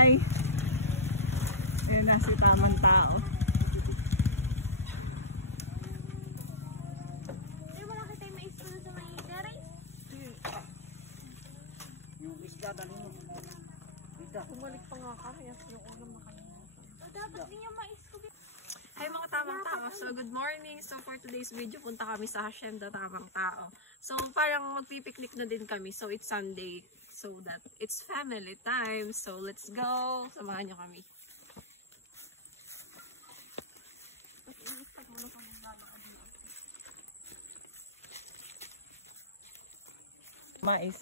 Hi! Ayun na si tamang tao. Ay, wala ka tayo mais doon sa may garay. Yung isda dali mo. Isda. Bumalik pa nga kami at yung ulam na kami. Dapat din yung mais ko. Hi mga tamang tao. So good morning. So for today's video, punta kami sa Hacienda Tamang Tao. So parang magpipiknik na din kami. So it's Sunday. So that it's family time. So let's go. Samahan nyo kami. Mais.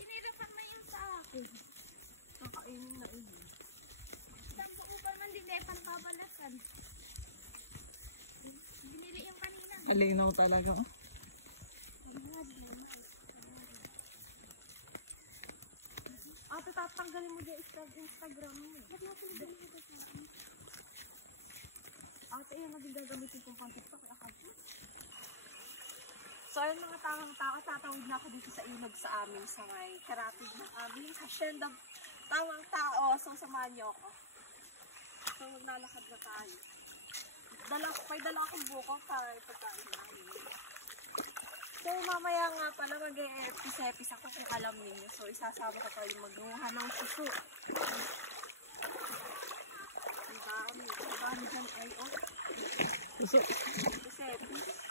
Tinirapan na yung sa akin. Kakainin na yun. Sampo ko pa man din eh, panpabalasan. Binili yung kanina. Malinaw talaga. Ate, tatanggalin mo dyan Instagram mo. Ba't natin gagamitin ito sa akin? Ate, yan natin gagamitin kong pang TikTok. So ayun mga tamang tao, tatawid na ako dito sa ilog sa amin sa may karapid ng aming Hacienda Tamang Tao. So samahan niyo ako. So maglalakad na tayo. May dala akong buko para ipagkain namin. So mamaya nga pala mag-epis-epis ako kung alam niyo. So isasama ko kayo magluha ng suso. Ang dami. Ang dami dyan ay suso. Epis-epis.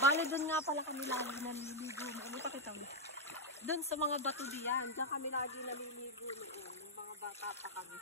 Bale, doon nga pala kami lagi naliligo. Ano pa kita mo? Doon sa mga bato diyan. Diyan kami lagi naliligo noon. Yung mga bata pa kami.